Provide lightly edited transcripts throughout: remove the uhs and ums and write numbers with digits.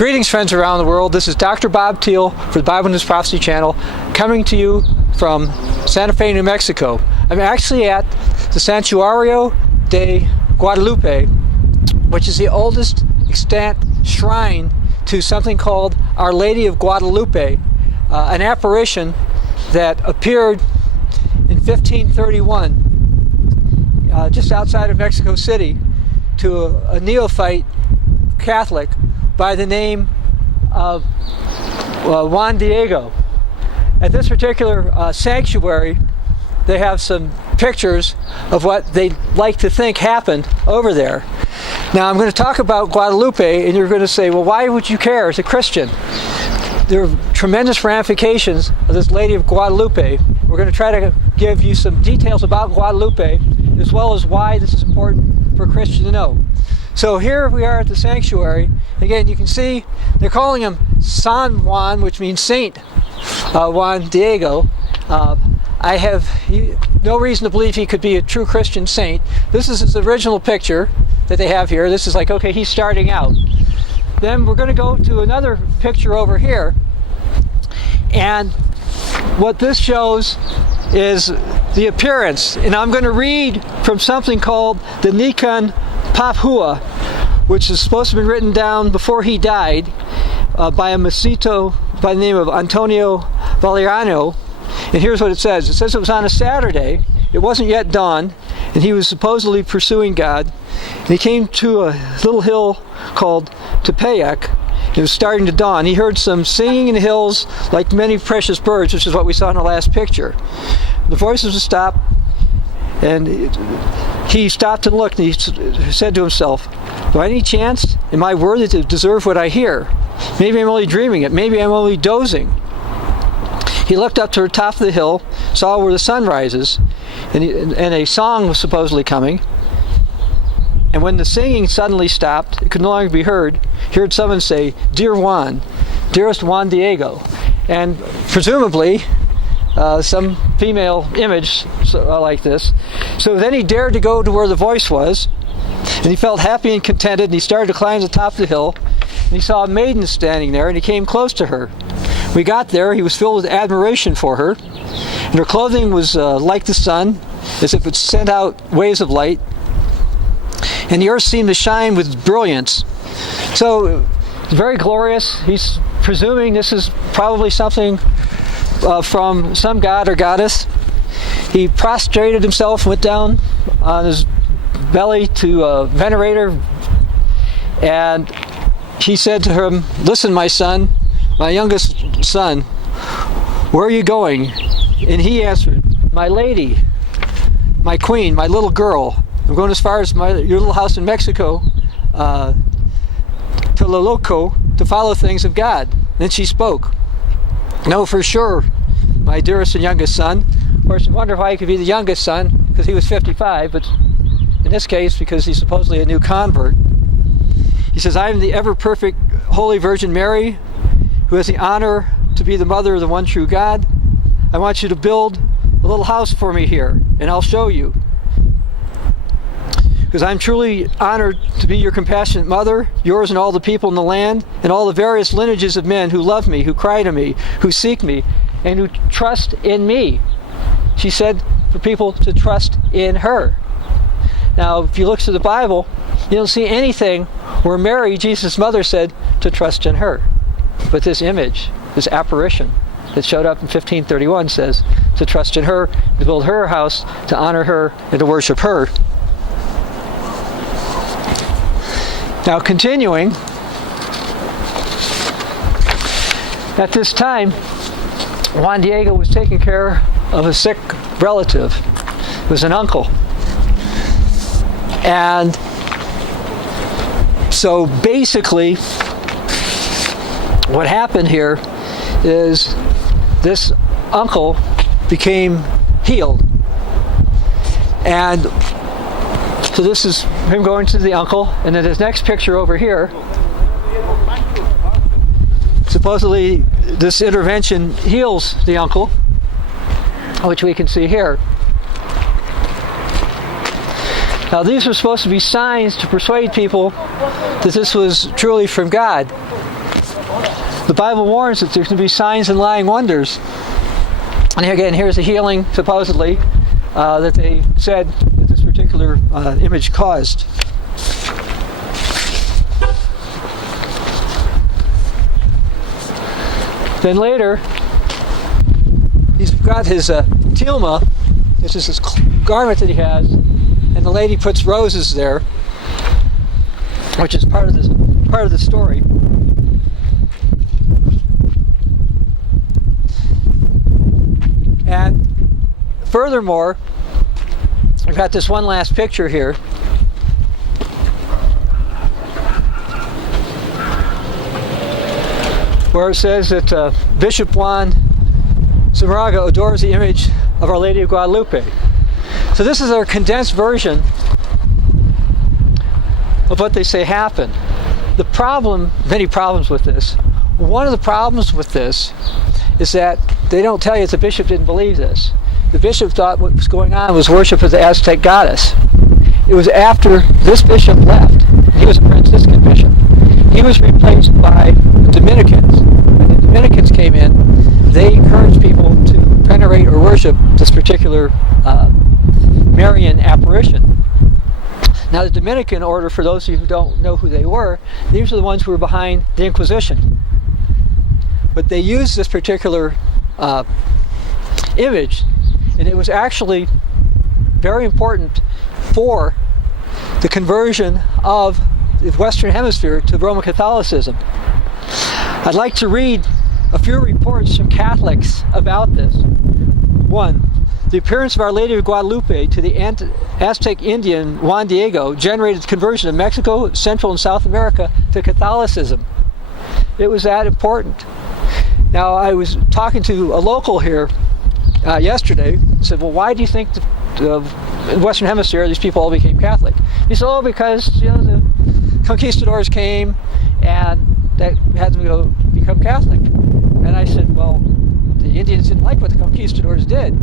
Greetings, friends around the world. This is Dr. Bob Thiel for the Bible News Prophecy Channel, coming to you from Santa Fe, New Mexico. I'm actually at the Santuario de Guadalupe, which is the oldest extant shrine to something called Our Lady of Guadalupe, an apparition that appeared in 1531 just outside of Mexico City to a neophyte Catholic by the name of Juan Diego. At this particular sanctuary, they have some pictures of what they like to think happened over there. Now I'm going to talk about Guadalupe, and you're going to say, well, why would you care as a Christian? There are tremendous ramifications of this Lady of Guadalupe. We're going to try to give you some details about Guadalupe, as well as why this is important for a Christian to know. So here we are at the sanctuary. Again, you can see they're calling him San Juan, which means Saint Juan Diego. I have no reason to believe he could be a true Christian saint. This is his original picture that they have here. This is like, okay, he's starting out. Then we're going to go to another picture over here. And what this shows is the appearance. And I'm going to read from something called the Nikan Papua, which is supposed to have been written down before he died by a Mesito by the name of Antonio Valeriano. And here's what it says. It says it was on a Saturday. It wasn't yet dawn, and he was supposedly pursuing God. And he came to a little hill called Tepeyac. It was starting to dawn. He heard some singing in the hills like many precious birds, which is what we saw in the last picture. The voices would stop, and he stopped and looked, and he said to himself, by any chance, am I worthy to deserve what I hear? Maybe I'm only dreaming it. Maybe I'm only dozing. He looked up to the top of the hill, saw where the sun rises, and a song was supposedly coming. And when the singing suddenly stopped, it could no longer be heard. He heard someone say, "Dear Juan, dearest Juan Diego." And presumably, some female image like this. So then he dared to go to where the voice was, and he felt happy and contented, and he started to climb the top of the hill, and he saw a maiden standing there, and he came close to her. When he got there, he was filled with admiration for her, and her clothing was like the sun, as if it sent out waves of light, and the earth seemed to shine with brilliance. So, very glorious. He's presuming this is probably something from some god or goddess. He prostrated himself, went down on his belly to venerate her, and he said to him, "Listen, my son, my youngest son, where are you going?" And he answered, "My lady, my queen, my little girl. I'm going as far as your little house in Mexico, to Loloco, to follow things of God." Then she spoke. "No, for sure, my dearest and youngest son." Of course, you wonder why he could be the youngest son, because he was 55, but in this case, because he's supposedly a new convert. He says, "I am the ever-perfect Holy Virgin Mary, who has the honor to be the mother of the one true God. I want you to build a little house for me here, and I'll show you. Because I'm truly honored to be your compassionate mother, yours and all the people in the land, and all the various lineages of men who love me, who cry to me, who seek me, and who trust in me." She said for people to trust in her. Now, if you look to the Bible, you don't see anything where Mary, Jesus' mother, said to trust in her. But this image, this apparition that showed up in 1531 says to trust in her, to build her house, to honor her, and to worship her. Now, continuing, at this time, Juan Diego was taking care of a sick relative. It was an uncle. And so basically, what happened here is this uncle became healed. And so this is him going to the uncle, and then his next picture over here, supposedly this intervention heals the uncle, which we can see here. Now these were supposed to be signs to persuade people that this was truly from God. the Bible warns that there's going to be signs and lying wonders. And again, here's a healing, supposedly, that they said that this particular image caused. Then later, he's got his tilma, which is this garment that he has, and the lady puts roses there, which is part of the story. And furthermore, we've got this one last picture here. Where it says that Bishop Juan Zumaraga adores the image of Our Lady of Guadalupe. So this is a condensed version of what they say happened. The problem, many problems with this. One of the problems with this is that they don't tell you that the bishop didn't believe this. The bishop thought what was going on was worship of the Aztec goddess. It was after this bishop left. He was a Franciscan bishop. He was replaced by Dominicans. When the Dominicans came in, they encouraged people to venerate or worship this particular Marian apparition. Now the Dominican order, for those of you who don't know who they were, these are the ones who were behind the Inquisition. But they used this particular image, and it was actually very important for the conversion of the Western Hemisphere to Roman Catholicism. I'd like to read a few reports from Catholics about this. One, the appearance of Our Lady of Guadalupe to the Aztec Indian Juan Diego generated the conversion of Mexico, Central and South America to Catholicism. It was that important. Now, I was talking to a local here yesterday. I said, well, why do you think in the Western Hemisphere these people all became Catholic? He said, oh, because the conquistadors came and that had them go become Catholic. And I said, well, the Indians didn't like what the conquistadors did.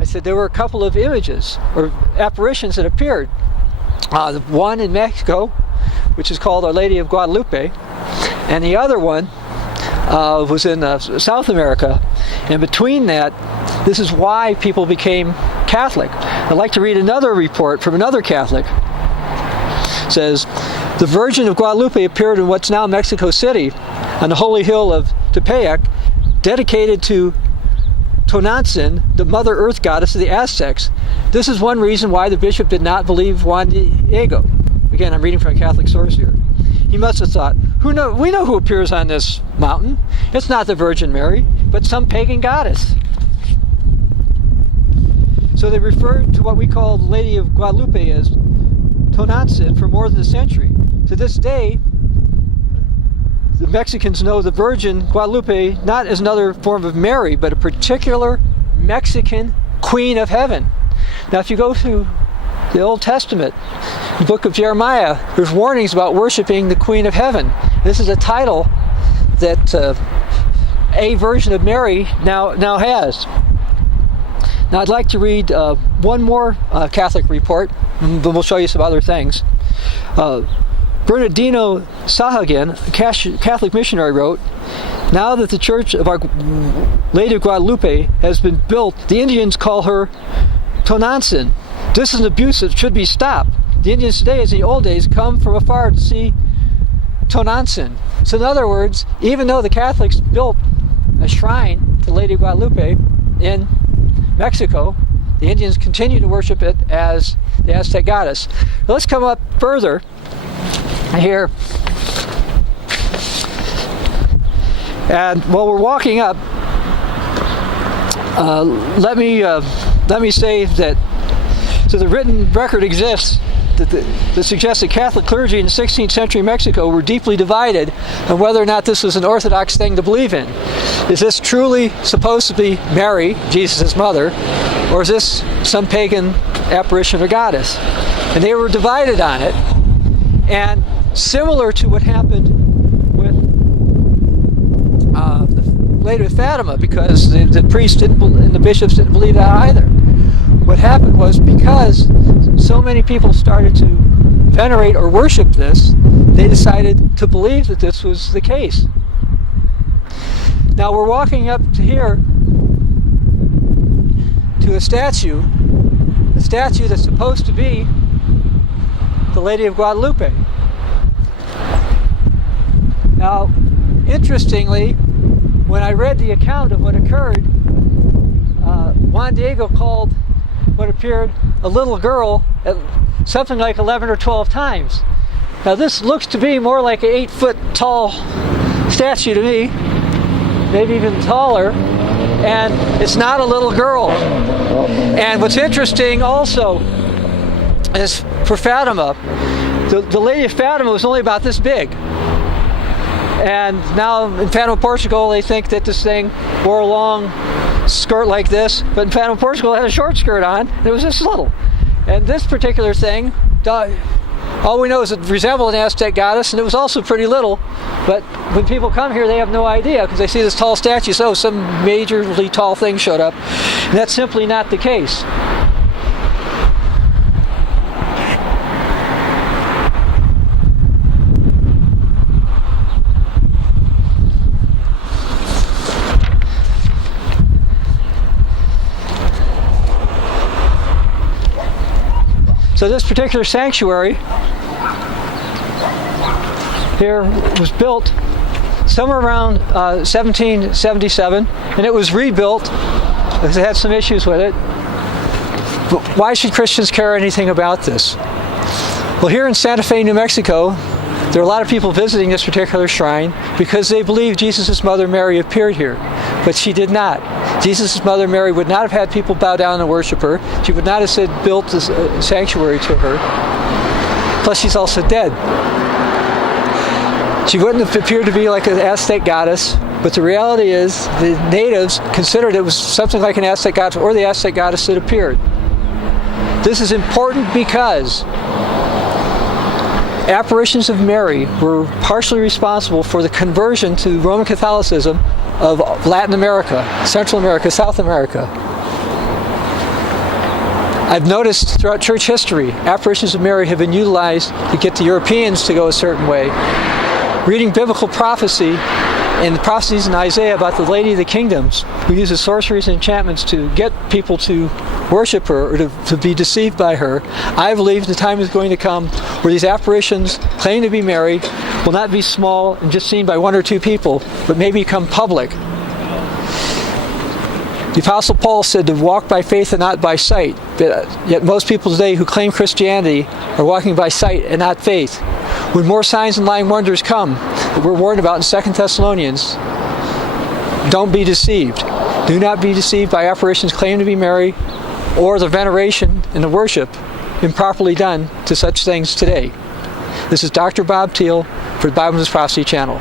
I said there were a couple of images or apparitions that appeared. The one in Mexico, which is called Our Lady of Guadalupe, and the other one was in South America. And between that, this is why people became Catholic. I'd like to read another report from another Catholic. It says, the Virgin of Guadalupe appeared in what's now Mexico City on the holy hill of Tepeyac, dedicated to Tonantzin, the Mother Earth goddess of the Aztecs. This is one reason why the bishop did not believe Juan Diego. Again, I'm reading from a Catholic source here. He must have thought, we know who appears on this mountain. It's not the Virgin Mary, but some pagan goddess. So they referred to what we call the Lady of Guadalupe as Tonantzin for more than a century. To this day, the Mexicans know the Virgin Guadalupe not as another form of Mary, but a particular Mexican Queen of Heaven. Now, if you go to the Old Testament, the book of Jeremiah, there's warnings about worshiping the Queen of Heaven. This is a title that a version of Mary now has. Now, I'd like to read one more Catholic report, and then we'll show you some other things. Bernardino Sahagin, a Catholic missionary, wrote, now that the Church of Our Lady of Guadalupe has been built, the Indians call her Tonantzin. This is an abuse that should be stopped. The Indians today, as in the old days, come from afar to see Tonantzin. So in other words, even though the Catholics built a shrine to Lady of Guadalupe in Mexico, the Indians continue to worship it as the Aztec goddess. Now let's come up further here. And while we're walking up, let me say that so the written record exists that suggests that Catholic clergy in the 16th century Mexico were deeply divided on whether or not this was an Orthodox thing to believe in. Is this truly supposed to be Mary, Jesus' mother, or is this some pagan apparition or goddess? And they were divided on it. And similar to what happened with the Lady of Fatima, because the priests and the bishops didn't believe that either. What happened was because so many people started to venerate or worship this, they decided to believe that this was the case. Now we're walking up to here to a statue that's supposed to be the Lady of Guadalupe. Now, interestingly, when I read the account of what occurred, Juan Diego called what appeared a little girl at something like 11 or 12 times. Now this looks to be more like an 8-foot tall statue to me, maybe even taller, and it's not a little girl. And what's interesting also is for Fatima, the Lady of Fatima was only about this big. And now in Fatima, Portugal, they think that this thing wore a long skirt like this, but in Fatima, Portugal, it had a short skirt on, and it was this little. And this particular thing, all we know is it resembled an Aztec goddess, and it was also pretty little. But when people come here, they have no idea because they see this tall statue, so some majorly tall thing showed up. And that's simply not the case. So this particular sanctuary here was built somewhere around 1777, and it was rebuilt because it had some issues with it. But why should Christians care anything about this? Well, here in Santa Fe, New Mexico, there are a lot of people visiting this particular shrine because they believe Jesus' mother Mary appeared here, but she did not. Jesus' mother Mary would not have had people bow down and worship her. She would not have built this sanctuary to her. Plus, she's also dead. She wouldn't have appeared to be like an Aztec goddess, but the reality is the natives considered it was something like an Aztec goddess or the Aztec goddess that appeared. This is important because apparitions of Mary were partially responsible for the conversion to Roman Catholicism of Latin America, Central America, South America. I've noticed throughout church history, apparitions of Mary have been utilized to get the Europeans to go a certain way. Reading biblical prophecy and the prophecies in Isaiah about the Lady of the Kingdoms, who uses sorceries and enchantments to get people to worship her or to be deceived by her, I believe the time is going to come where these apparitions claiming to be Mary will not be small and just seen by one or two people, but may become public. The Apostle Paul said to walk by faith and not by sight, yet most people today who claim Christianity are walking by sight and not faith. When more signs and lying wonders come, that we're warned about in 2 Thessalonians, don't be deceived. Do not be deceived by apparitions claiming to be Mary or the veneration and the worship improperly done to such things today. This is Dr. Bob Thiel for the Bible News Prophecy channel.